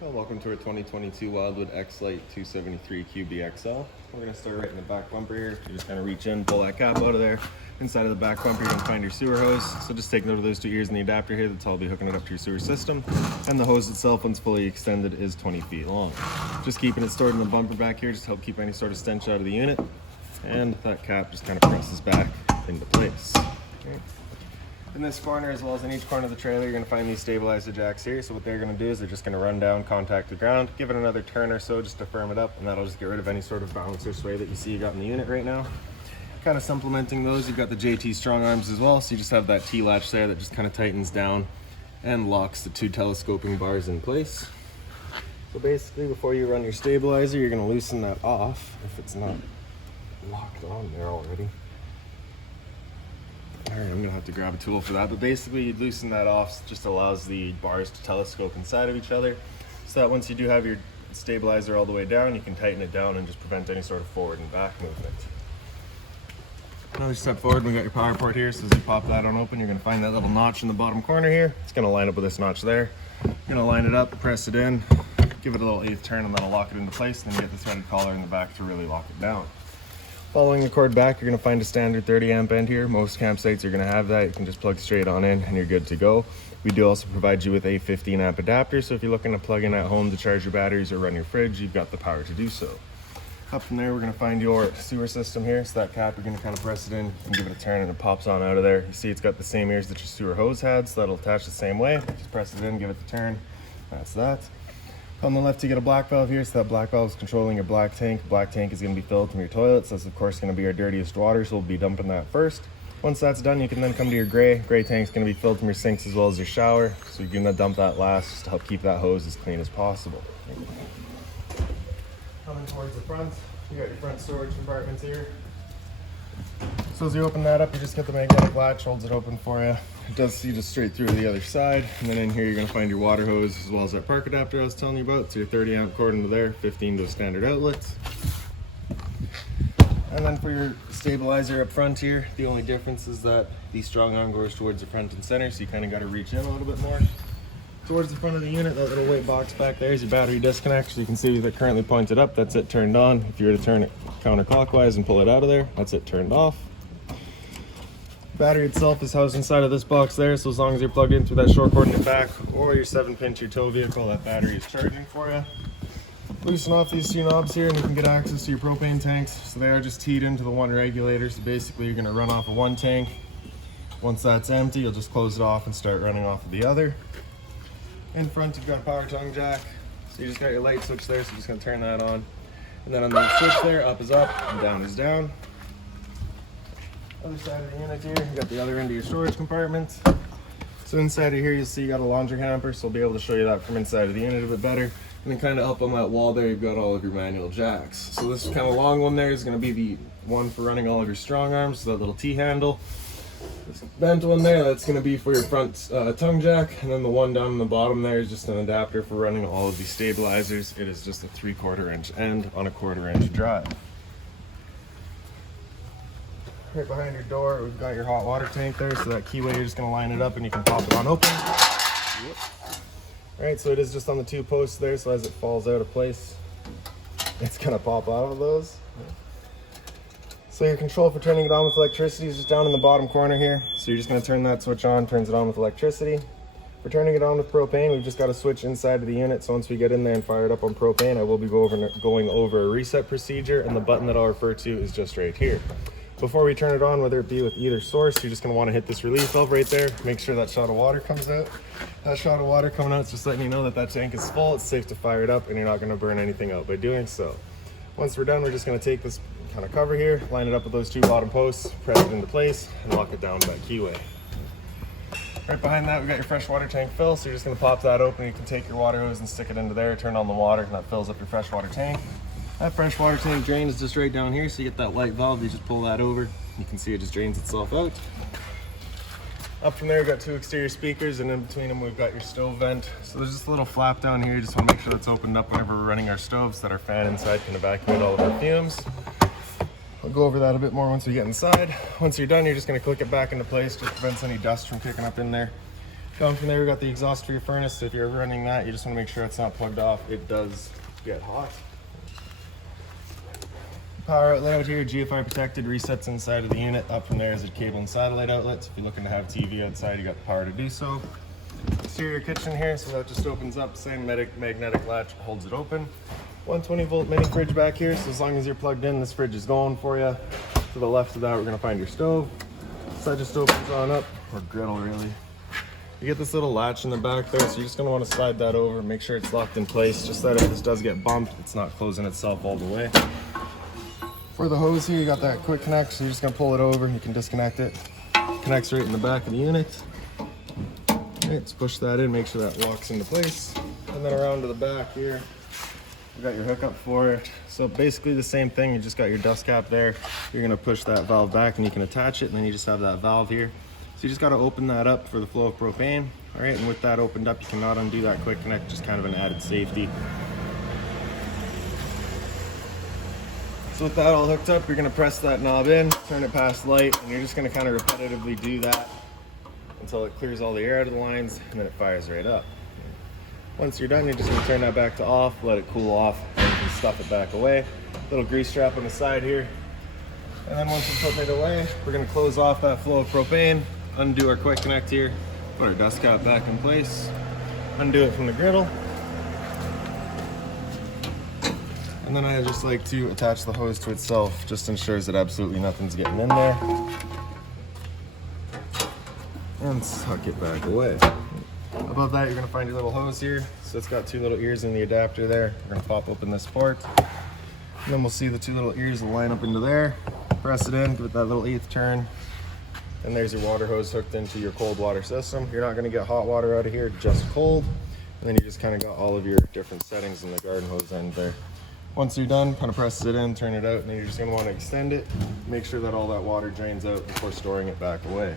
Well, welcome to our 2022 Wildwood X-Lite 273 QBXL. We're going to start right in the back bumper here. You just kind of reach in, pull that cap out of there. Inside of the back bumper, you're going to find your sewer hose. So just take note of those two ears in the adapter here. That's how I'll be hooking it up to your sewer system. And the hose itself, once fully extended, is 20 feet long. Just keeping it stored in the bumper back here just to help keep any sort of stench out of the unit. And that cap just kind of presses back into place. Okay. In this corner, as well as in each corner of the trailer, you're going to find these stabilizer jacks here. So what they're going to do is they're just going to run down, contact the ground, give it another turn or so just to firm it up, and that'll just get rid of any sort of bounce or sway that you see you got in the unit right now. Kind of supplementing those, you've got the JT strong arms as well, so you just have that T-latch there that just kind of tightens down and locks the two telescoping bars in place. So basically, before you run your stabilizer, you're going to loosen that off if it's not locked on there already. Alright, I'm gonna have to grab a tool for that, but basically you loosen that off, just allows the bars to telescope inside of each other, so that once you do have your stabilizer all the way down, you can tighten it down and just prevent any sort of forward and back movement. Another step forward, we got your power port here, so as you pop that on open, you're gonna find that little notch in the bottom corner here. It's gonna line up with this notch there. You're gonna line it up, press it in, give it a little eighth turn, and that'll lock it into place, then you get the threaded collar in the back to really lock it down. Following the cord back, you're going to find a standard 30 amp end here. Most campsites are going to have that. You can just plug straight on in and you're good to go. We do also provide you with a 15 amp adapter, so if you're looking to plug in at home to charge your batteries or run your fridge, you've got the power to do so. Up from there, we're going to find your sewer system here. So that cap, you're going to kind of press it in, you can give it a turn and it pops on out of there. You see it's got the same ears that your sewer hose had, so that'll attach the same way. Just press it in, give it the turn. That's that. On the left, you get a black valve here, so that black valve is controlling your black tank. Black tank is going to be filled from your toilet, so that's of course going to be our dirtiest water, so we'll be dumping that first. Once that's done, you can then come to your gray. Gray tank is going to be filled from your sinks as well as your shower, so you're going to dump that last just to help keep that hose as clean as possible. Coming towards the front, you got your front storage compartments here. So as you open that up, you just get the magnetic latch, holds it open for you. It does see just straight through to the other side. And then in here, you're gonna find your water hose as well as that park adapter I was telling you about. So your 30 amp cord into there, 15 to a standard outlet. And then for your stabilizer up front here, the only difference is that the strong arm goes towards the front and center, so you kind of got to reach in a little bit more. Towards the front of the unit, that little weight box back there is your battery disconnect. So you can see that currently pointed up, that's it turned on. If you were to turn it counterclockwise and pull it out of there, that's it turned off. Battery itself is housed inside of this box there, so as long as you're plugged in through that short cord in the back or your 7-pin to your tow vehicle, that battery is charging for you. Loosen off these two knobs here and you can get access to your propane tanks. So they are just teed into the one regulator, so basically you're going to run off of one tank. Once that's empty, you'll just close it off and start running off of the other. In front, you've got a power tongue jack, so you just got your light switch there, so you're just going to turn that on. And then on the switch there, up is up and down is down. Other side of the unit here, you got the other end of your storage compartment. So inside of here, you'll see you got a laundry hamper, so I'll be able to show you that from inside of the unit a bit better. And then kind of up on that wall there, you've got all of your manual jacks. So this kind of long one there is going to be the one for running all of your strong arms, so that little T-handle. This bent one there, that's going to be for your front tongue jack, and then the one down in the bottom there is just an adapter for running all of these stabilizers. It is just a 3/4 inch end on a 1/4 inch drive. Right behind your door, we've got your hot water tank there, so that keyway, you're just going to line it up and you can pop it on open. Alright, so it is just on the two posts there, so as it falls out of place, it's going to pop out of those. So your control for turning it on with electricity is just down in the bottom corner here. So you're just going to turn that switch on, turns it on with electricity. For turning it on with propane, we've just got a switch inside of the unit. So once we get in there and fire it up on propane, I will be going over a reset procedure, and the button that I'll refer to is just right here. Before we turn it on, whether it be with either source, you're just going to want to hit this relief valve right there. Make sure that shot of water comes out. That shot of water coming out is just letting you know that that tank is full. It's safe to fire it up and you're not going to burn anything out by doing so. Once we're done, we're just going to take this kind of cover here, line it up with those two bottom posts, press it into place, and lock it down with that keyway. Right behind that, we've got your freshwater tank fill, so you're just going to pop that open. You can take your water hose and stick it into there, turn on the water, and that fills up your freshwater tank. That freshwater tank drain is just right down here, so you get that white valve, you just pull that over. You can see it just drains itself out. Up from there, we've got two exterior speakers, and in between them, we've got your stove vent. So there's just a little flap down here. You just want to make sure that's opened up whenever we're running our stoves, so that our fan inside can evacuate all of our fumes. I'll go over that a bit more once we get inside. Once you're done, you're just going to click it back into place, just prevents any dust from kicking up in there. Down from there, we got the exhaust for your furnace. So if you're running that, you just want to make sure it's not plugged off. It does get hot. Power outlet out here, GFI protected, resets inside of the unit. Up from there is a cable and satellite outlets. If you're looking to have TV outside, you got the power to do so. Exterior kitchen here, so that just opens up. Same magnetic latch holds it open. 120 volt mini fridge back here, so as long as you're plugged in, this fridge is going for you. To the left of that, we're gonna find your stove. So that just opens on up, or griddle really. You get this little latch in the back there, so you're just gonna wanna slide that over, make sure it's locked in place, just that if this does get bumped, it's not closing itself all the way. For the hose here, you got that quick connect, so you're just gonna pull it over, you can disconnect it. Connects right in the back of the unit. Let's push that in, make sure that locks into place. And then around to the back here, you got your hookup for it. So basically the same thing, you just got your dust cap there. You're gonna push that valve back and you can attach it, and then you just have that valve here. So you just gotta open that up for the flow of propane. All right, and with that opened up, you cannot undo that quick connect, just kind of an added safety. So with that all hooked up, you're gonna press that knob in, turn it past light, and you're just gonna kind of repetitively do that until it clears all the air out of the lines, and then it fires right up. Once you're done, you're just gonna turn that back to off, let it cool off, and you can stuff it back away. Little grease strap on the side here. And then once we put it away, we're gonna close off that flow of propane, undo our quick connect here, put our dust cap back in place, undo it from the griddle. And then I just like to attach the hose to itself, just ensures that absolutely nothing's getting in there. And suck it back away. Above that, you're gonna find your little hose here. So it's got two little ears in the adapter there. We're gonna pop open this port. And then we'll see the two little ears will line up into there. Press it in, give it that little 1/8 turn. And there's your water hose hooked into your cold water system. You're not gonna get hot water out of here, just cold. And then you just kind of got all of your different settings in the garden hose end there. Once you're done, kind of press it in, turn it out, and then you're just gonna wanna extend it. Make sure that all that water drains out before storing it back away.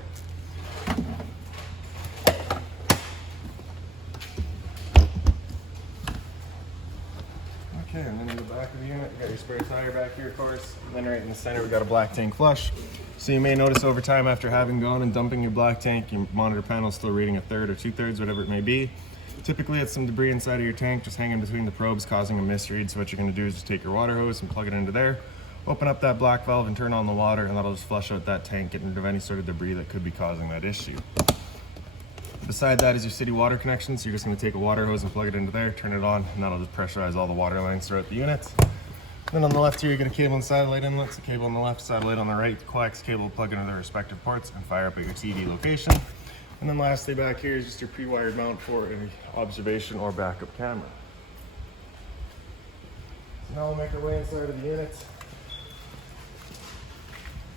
Okay, and then in the back of the unit, you got your spare tire back here, of course. And then right in the center, we got a black tank flush. So you may notice over time after having gone and dumping your black tank, your monitor panel is still reading 1/3 or 2/3, whatever it may be. Typically it's some debris inside of your tank just hanging between the probes causing a misread. So what you're gonna do is just take your water hose and plug it into there, open up that black valve and turn on the water, and that'll just flush out that tank, getting rid of any sort of debris that could be causing that issue. Beside that is your city water connection, so you're just going to take a water hose and plug it into there, turn it on, and that'll just pressurize all the water lines throughout the unit. Then on the left here, you get a cable and satellite inlets, a cable on the left, satellite on the right, coax cable plug into their respective ports, and fire up at your TV location. And then lastly back here is just your pre-wired mount for an observation or backup camera. So now we'll make our way inside of the unit.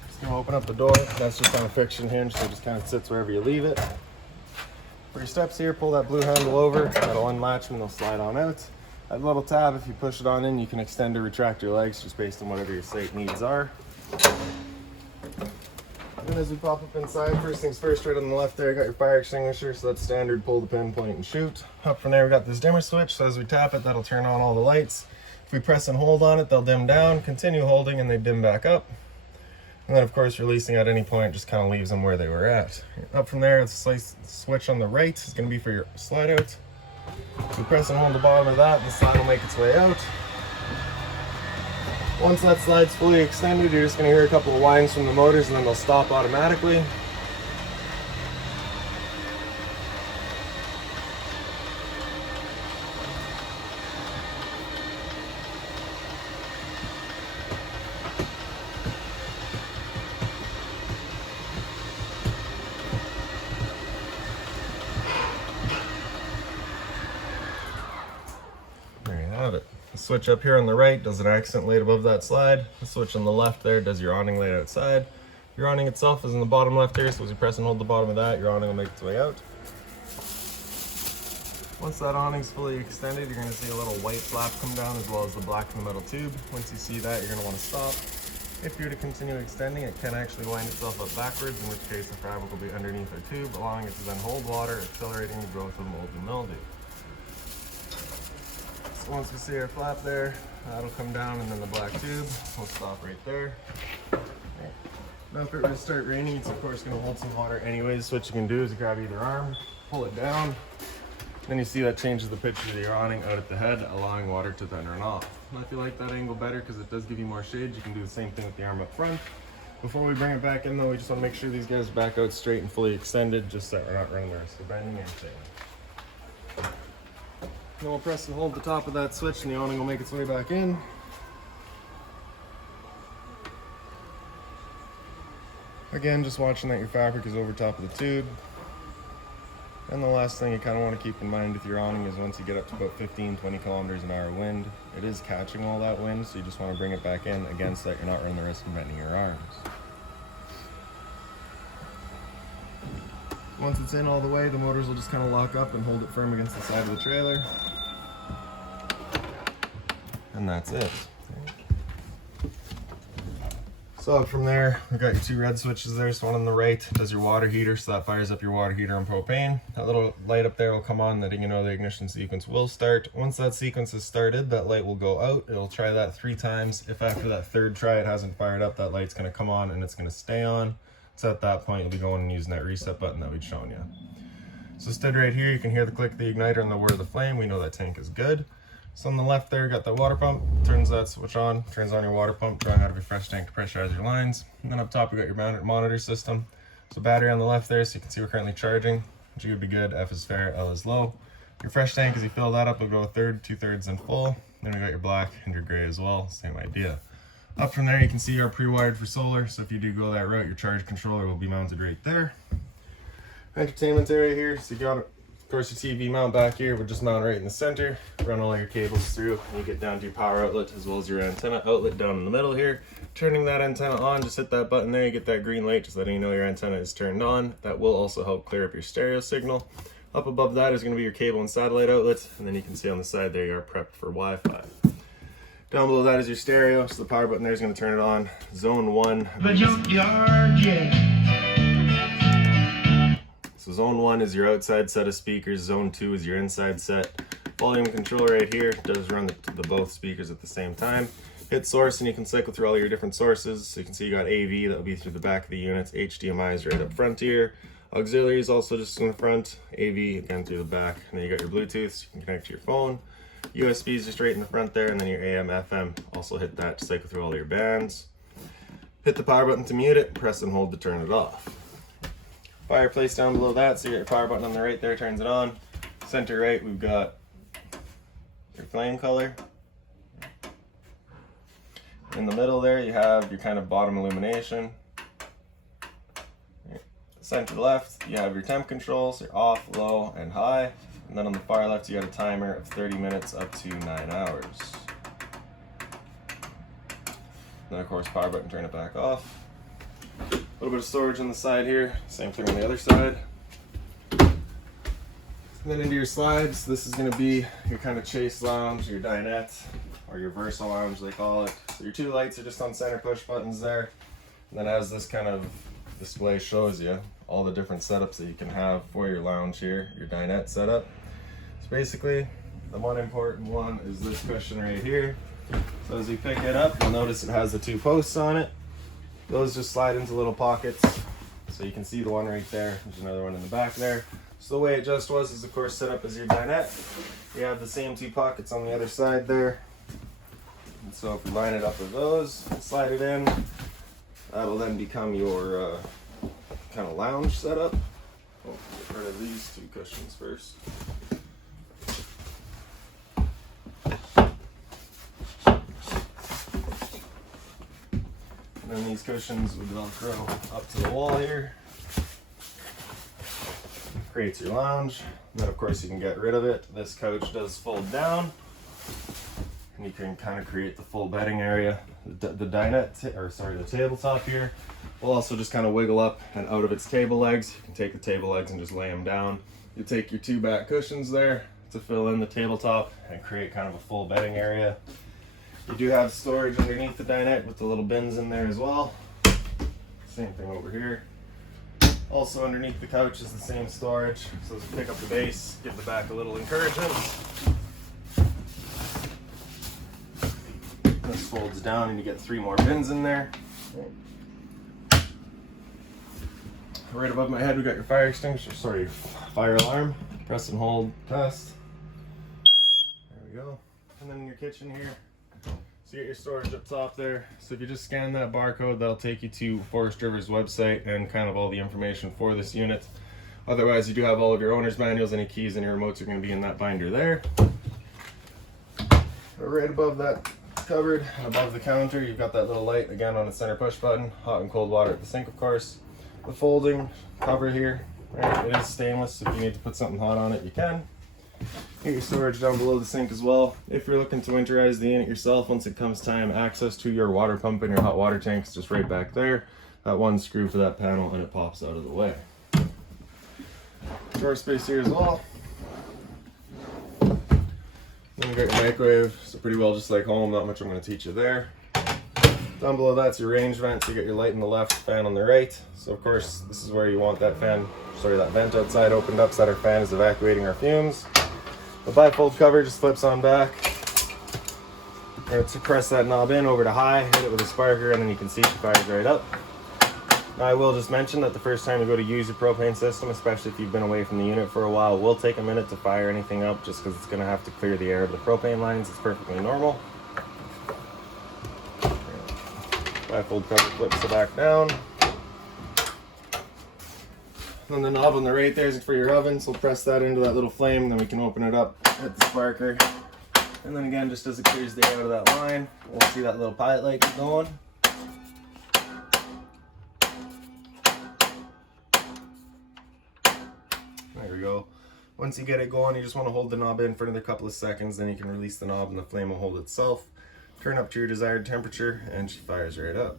Just going to open up the door. That's just on a friction hinge, so it just kind of sits wherever you leave it. For your steps here, pull that blue handle over, that'll unlatch and they'll slide on out. That little tab, if you push it on in, you can extend or retract your legs just based on whatever your site needs are. And then as we pop up inside, first things first, right on the left there, you got your fire extinguisher, so that's standard, pull the pin, point and shoot. Up from there, we got this dimmer switch, so as we tap it, that'll turn on all the lights. If we press and hold on it, they'll dim down, continue holding, and they dim back up. And then of course releasing at any point just kind of leaves them where they were at. Up from there, it's a switch on the right. It's going to be for your slide out. If you press and hold the bottom of that, the slide will make its way out. Once that slide's fully extended, you're just going to hear a couple of whines from the motors and then they'll stop automatically. It. The switch up here on the right does an accent light above that slide. The switch on the left there does your awning light outside. Your awning itself is in the bottom left here, so as you press and hold the bottom of that, your awning will make its way out. Once that awning's fully extended, you're going to see a little white flap come down as well as the black from the metal tube. Once you see that, you're going to want to stop. If you're to continue extending, it can actually wind itself up backwards, in which case the fabric will be underneath our tube, allowing it to then hold water, accelerating the growth of mold and mildew. Once we see our flap there, that'll come down, and then the black tube will stop right there. Now if it were to start raining, it's of course going to hold some water anyways. So what you can do is grab either arm, pull it down. Then you see that changes the pitch of your awning out at the head, allowing water to then run off. Now if you like that angle better because it does give you more shade, you can do the same thing with the arm up front. Before we bring it back in though, we just want to make sure these guys back out straight and fully extended, just so we're not running the risk of bending anything. Then we'll press and hold the top of that switch and the awning will make its way back in. Again, just watching that your fabric is over top of the tube. And the last thing you kind of want to keep in mind with your awning is once you get up to about 15-20 kilometers an hour wind, it is catching all that wind, so you just want to bring it back in again so that you're not running the risk of bending your arms. Once it's in all the way, the motors will just kind of lock up and hold it firm against the side of the trailer. And that's it. So up from there, we've got your two red switches there. So one on the right does your water heater, so that fires up your water heater on propane. That little light up there will come on, letting you know the ignition sequence will start. Once that sequence is started, that light will go out. It'll try that 3 times. If after that third try it hasn't fired up, that light's going to come on and it's going to stay on. So at that point, you'll be going and using that reset button that we'd shown you. So stood right here, you can hear the click of the igniter and the whir of the flame. We know that tank is good. So on the left there, got that water pump, turns that switch on, turns on your water pump, drawing out of your fresh tank to pressurize your lines. And then up top, we got your monitor system. So battery on the left there, so you can see we're currently charging. G would be good, F is fair, L is low. Your fresh tank, as you fill that up, will go a third, 2/3 and full. Then we got your black and your gray as well, same idea. Up from there, you can see you're pre-wired for solar, so if you do go that route, your charge controller will be mounted right there. Entertainment area here, so you got, of course, your TV mount back here would just mount right in the center, run all your cables through, and you get down to your power outlet as well as your antenna outlet down in the middle here. Turning that antenna on, just hit that button there, you get that green light, just letting you know your antenna is turned on. That will also help clear up your stereo signal. Up above that is going to be your cable and satellite outlets, and then you can see on the side there you are prepped for Wi-Fi. Down below that is your stereo, so the power button there is going to turn it on. Zone 1. So zone 1 is your outside set of speakers, zone 2 is your inside set. Volume control right here does run the both speakers at the same time. Hit source and you can cycle through all your different sources. So you can see you got AV, that will be through the back of the units. HDMI is right up front here. Auxiliary is also just in the front. AV again through the back. And then you got your Bluetooth, so you can connect to your phone. USB is just right in the front there, and then your AM, FM. Also hit that to cycle through all your bands. Hit the power button to mute it, press and hold to turn it off. Fireplace down below that, so you got your power button on the right there, turns it on. Center right, we've got your flame color. In the middle there, you have your kind of bottom illumination. Center left, you have your temp controls, your off, low, and high. And then on the far left, you got a timer of 30 minutes up to 9 hours. Then of course, power button, turn it back off. A little bit of storage on the side here, same thing on the other side. And then into your slides, this is going to be your kind of chase lounge, your dinette, or your Versa lounge they call it. So your two lights are just on center push buttons there. And then as this kind of display shows you, all the different setups that you can have for your lounge here, your dinette setup. So basically, the one important one is this cushion right here. So as you pick it up, you'll notice it has the two posts on it. Those just slide into little pockets. So you can see the one right there. There's another one in the back there. So the way it just was is, of course, set up as your dinette. You have the same two pockets on the other side there. And so if you line it up with those, slide it in, that'll then become your kind of lounge setup. Oh, get rid of these two cushions first. And then these cushions would Velcro up to the wall here. Creates your lounge. And then of course you can get rid of it. This couch does fold down. And you can kind of create the full bedding area. The dinette, or sorry, the tabletop here will also just kind of wiggle up and out of its table legs. You can take the table legs and just lay them down. You take your two back cushions there to fill in the tabletop and create kind of a full bedding area. You do have storage underneath the dinette with the little bins in there as well. Same thing over here. Also underneath the couch is the same storage. So as you pick up the base, give the back a little encouragement. This folds down and you get 3 more bins in there. right above my head we got your fire extinguisher, sorry, fire alarm. Press and hold, test. There we go. And then in your kitchen here, so you get your storage up top there. So if you just scan that barcode, that'll take you to Forest River's website and kind of all the information for this unit. Otherwise, you do have all of your owner's manuals, any keys, and your remotes are going to be in that binder there. Right above that cupboard, above the counter, you've got that little light, again on the center push button, hot and cold water at the sink, of course. The folding cover here, right, it is stainless. If you need to put something hot on it, you can. Get your storage down below the sink as well. If you're looking to winterize the unit yourself, once it comes time, access to your water pump and your hot water tanks just right back there. That one screw for that panel and it pops out of the way. Drawer space here as well. Then you got your microwave, so pretty well just like home, not much I'm going to teach you there. Down below that's your range vent, so you got your light on the left, fan on the right. So of course this is where you want that fan, sorry, that vent outside opened up so that our fan is evacuating our fumes. The bifold cover just flips on back. You're going to press that knob in over to high, hit it with a sparker, and then you can see it fires right up. Now I will just mention that the first time you go to use your propane system, especially if you've been away from the unit for a while, it will take a minute to fire anything up just because it's going to have to clear the air of the propane lines. It's perfectly normal. Bifold cover flips it back down. And the knob on the right there is for your oven, so we'll press that into that little flame, then we can open it up, hit the sparker. And then again, just as it clears the air out of that line, we'll see that little pilot light get going. There we go. Once you get it going, you just want to hold the knob in for another couple of seconds, then you can release the knob and the flame will hold itself. Turn up to your desired temperature and she fires right up.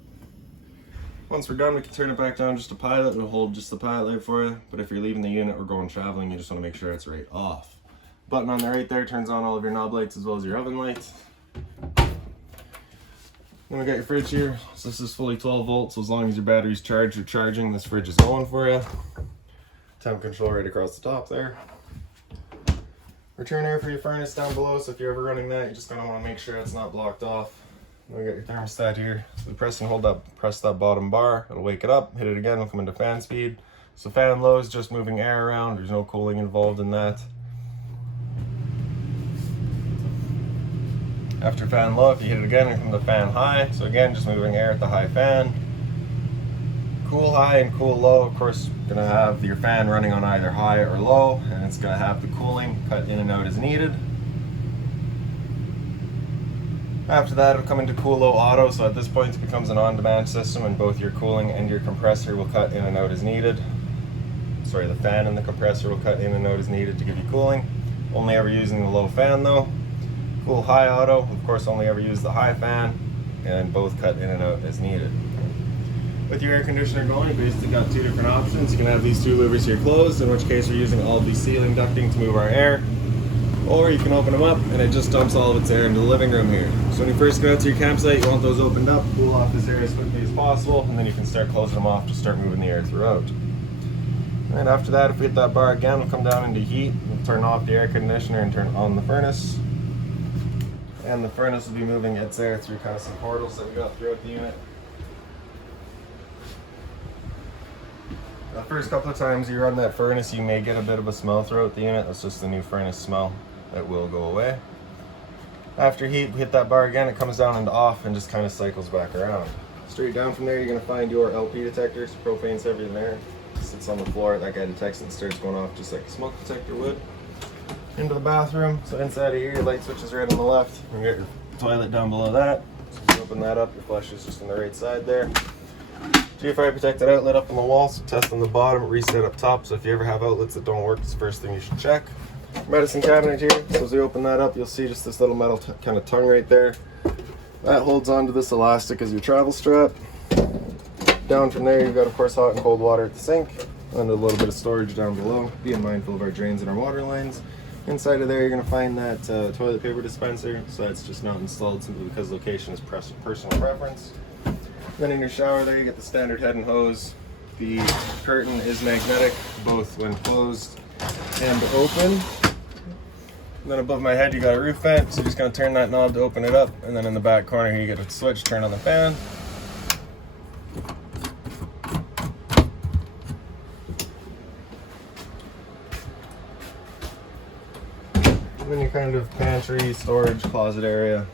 Once we're done, we can turn it back down just a pilot and it'll hold just the pilot light for you. But if you're leaving the unit or going traveling, you just want to make sure it's right off. Button on the right there turns on all of your knob lights as well as your oven lights. Then we got your fridge here. So this is fully 12 volts, so as long as your battery's charged or charging, this fridge is going for you. Temp control right across the top there. Return air for your furnace down below, so if you're ever running that, you're just going to want to make sure it's not blocked off. Then we got your thermostat here. So press and hold up, press that bottom bar, it'll wake it up, hit it again, it'll come into fan speed. So fan low is just moving air around, there's no cooling involved in that. After fan low, if you hit it again, it'll come to fan high. So again, just moving air at the high fan. Cool high and cool low, of course, you're gonna have your fan running on either high or low, and it's gonna have the cooling cut in and out as needed. After that, it'll come into cool low auto, so at this point it becomes an on-demand system, and both your cooling and your compressor will cut in and out as needed. Sorry, the fan and the compressor will cut in and out as needed to give you cooling. Only ever using the low fan though. Cool high auto, of course, only ever use the high fan, and both cut in and out as needed. With your air conditioner going, you basically got two different options. You can have these two levers here closed, in which case we're using all of the ceiling ducting to move our air. Or you can open them up and it just dumps all of its air into the living room here. So when you first get out to your campsite, you want those opened up, cool off this area as quickly as possible, and then you can start closing them off to start moving the air throughout. And after that, if we hit that bar again, we'll come down into heat. We'll turn off the air conditioner and turn on the furnace. And the furnace will be moving its air through kind of some portals that we got throughout the unit. The first couple of times you run that furnace, you may get a bit of a smell throughout the unit. That's just the new furnace smell. That will go away. After heat, we hit that bar again, it comes down into off and just kind of cycles back around. Straight down from there, you're going to find your LP detector. So propane's heavy in there. It sits on the floor. That guy detects it and starts going off just like a smoke detector would. Into the bathroom. So inside of here, your light switch is right on the left. You got your toilet down below that. So if you open that up, your flush is just on the right side there. GFI protected outlet up on the wall, so test on the bottom, reset up top. So if you ever have outlets that don't work, it's the first thing you should check. Medicine cabinet here, so as we open that up, you'll see just this little metal kind of tongue right there. That holds onto this elastic as your travel strap. Down from there, you've got, of course, hot and cold water at the sink, and a little bit of storage down below, being mindful of our drains and our water lines. Inside of there, you're going to find that toilet paper dispenser, so that's just not installed simply because location is personal preference. Then in your shower there, you get the standard head and hose. The curtain is magnetic, both when closed and open. And then above my head, you got a roof vent, so you're just going to turn that knob to open it up. And then in the back corner here, you get a switch, turn on the fan. in your kind of pantry, storage, closet area.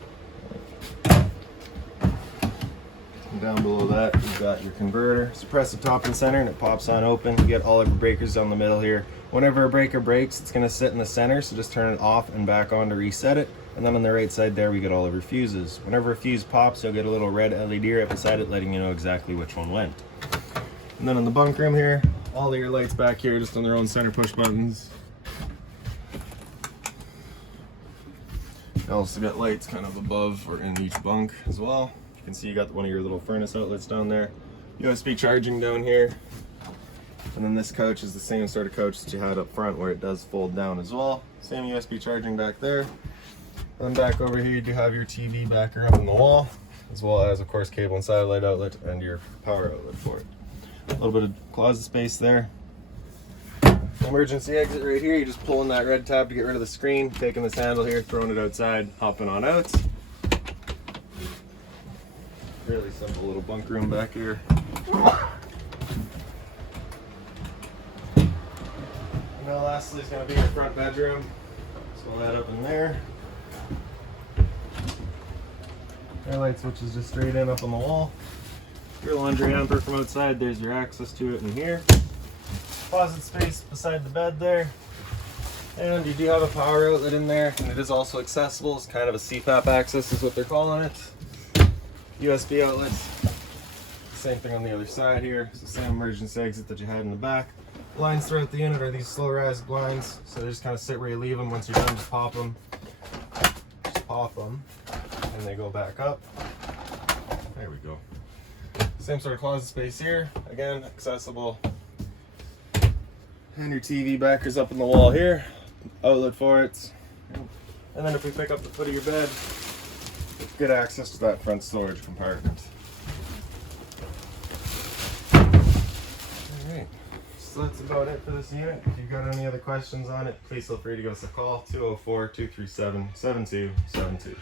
And down below that, you've got your converter. So press the top and center and it pops on open. You get all of your breakers down the middle here. Whenever a breaker breaks, it's gonna sit in the center, so just turn it off and back on to reset it. And then on the right side there, we get all of your fuses. Whenever a fuse pops, you'll get a little red LED right beside it, letting you know exactly which one went. And then on the bunk room here, all of your lights back here just on their own center push buttons. You also got lights kind of above or in each bunk as well. You can see you got one of your little furnace outlets down there. USB charging down here. And then this coach is the same sort of coach that you had up front where it does fold down as well. Same USB charging back there. And then back over here you do have your TV backer up in the wall, as well as of course cable and satellite outlet and your power outlet for it. A little bit of closet space there. Emergency exit right here. You just pull in that red tab to get rid of the screen, taking this handle here, throwing it outside, hopping on out. Really simple little bunk room back here. And now lastly is going to be your front bedroom. So that up in there. Air light switch is just straight in up on the wall. Your laundry hamper from outside, there's your access to it in here. Closet space beside the bed there. And you do have a power outlet in there, and it is also accessible. It's kind of a CPAP access is what they're calling it. USB outlets. Same thing on the other side here. It's the same emergency exit that you had in the back. Blinds throughout the unit are these slow rise blinds, so they just kind of sit where you leave them. Once you're done, just pop them. Just pop them, and they go back up. There we go. Same sort of closet space here. Again, accessible. And your TV backers up in the wall here. Outlet for it. And then if we pick up the foot of your bed, get access to that front storage compartment. Alright, so that's about it for this unit. If you've got any other questions on it, please feel free to give us a call, 204-237-7272.